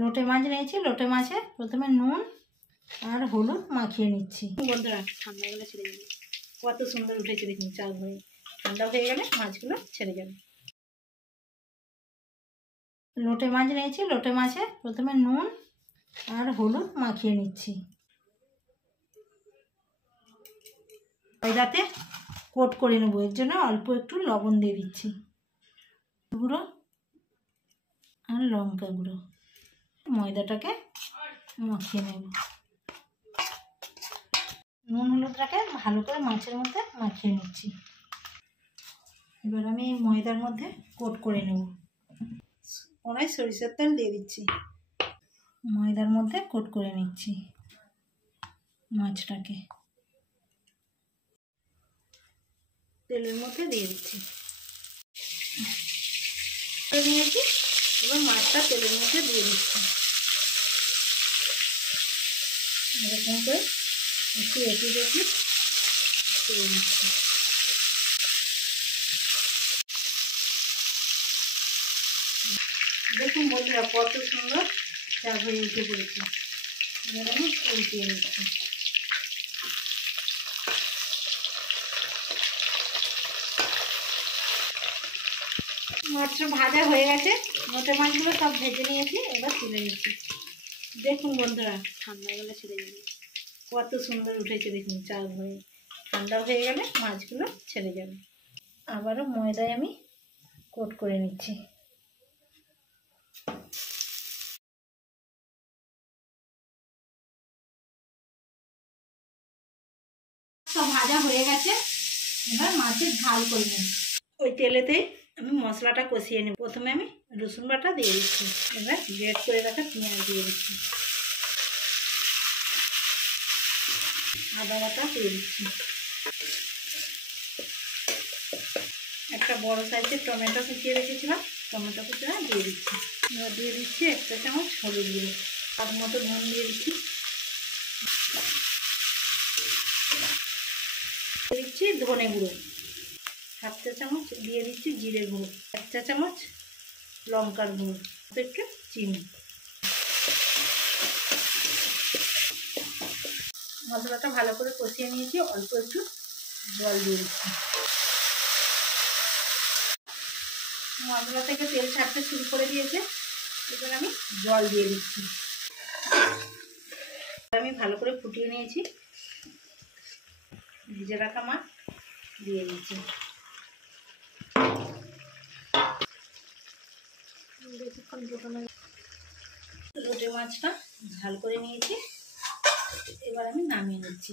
লোটে মাছ নিয়েছি। লোটে মাছে প্রথমে নুন আর হলুদ মাখিয়ে নিচ্ছি। বন্ধুরা ঠান্ডা গেলে ছেড়ে যাবে। কত সুন্দর উঠেছে দেখুন চাল হয়ে। ঠান্ডা হয়ে গেলে মাছগুলো ছেড়ে যাবে। লোটে মাছ নিয়েছি। লোটে মাছে প্রথমে নুন আর হলুদ মাখিয়ে নিচ্ছি। ময়দাতে কোট করে নেবো, এর জন্য অল্প একটু লবণ দিয়ে দিচ্ছি, গুঁড়ো আর লঙ্কা গুঁড়ো। ময়দাটাকে মাখিয়ে নেব। নুন হলুদটাকে ভালো করে মাছের মধ্যে মাখিয়ে নিচ্ছি। এবার আমি এই ময়দার মধ্যে কোট করে নেব। কড়াই সরিষার তেল দিয়ে দিচ্ছি। ময়দার মধ্যে কোট করে নিচ্ছি মাছটাকে। তেলের মধ্যে দিয়ে দিচ্ছি। নিয়েছি, এবার মাছটা তেলের মধ্যে দিয়ে দিচ্ছি। এরকম করে একটু এটি দিয়ে দিচ্ছি। দেখুন বন্ধুরা কত সুন্দর চাপ হয়ে উঠে পড়েছে। এবার আমি উল্টিয়ে নিচ্ছি। মাছ ভাজা হয়ে গেছে। মোটে মাছগুলো সব ভেজে নিয়েছি, এবার তুলে নিচ্ছি। দেখুন বন্ধুরা ঠান্ডা গেলে ছেড়ে যাবে। কত সুন্দর উঠেছে দেখুন চাল হয়ে। ঠান্ডা হয়ে গেলে মাছগুলো ছেড়ে যাবে। আবারও ময়দায় আমি কোট করে নিচ্ছি। সব ভাজা হয়ে গেছে, এবার মাছের ঝাল করে নেব। ওই তেলেতেই আমি মশলাটা কষিয়ে নেব। প্রথমে আমি রসুন বাটা দিয়ে দিচ্ছি। এবার গ্রেট করে রাখা পেঁয়াজ দিয়ে দিচ্ছি। আদা বাটা দিয়ে দিচ্ছি। একটা বড় সাইজের টমেটো কুচিয়ে রেখেছিলাম, টমেটো কুচিটা দিয়ে দিচ্ছি। এবার দিয়ে দিচ্ছি 1 চা চামচ হলুদ গুঁড়ো, স্বাদ মতো নুন দিয়ে দিচ্ছি। দিচ্ছি ধনে গুঁড়ো 1/2 চা চামচ, দিয়ে দিচ্ছি জিরে গুঁড়ো 1 চা চামচ, লঙ্কার গুঁড়ো একটু, চিনি। মশলাটা ভালো করে কষিয়ে নিয়েছি, অল্প একটু জল দিয়ে দিচ্ছি। মশলা থেকে তেল ছাড়তে শুরু করে দিয়েছে, এবার আমি জল দিয়ে দিচ্ছি। আমি ভালো করে ফুটিয়ে নিয়েছি। ভিজে রাখা মাছ দিয়ে দিচ্ছি। লোটে মাছটা ঝাল করে নিয়েছি, এবার আমি নামিয়ে নিচ্ছি।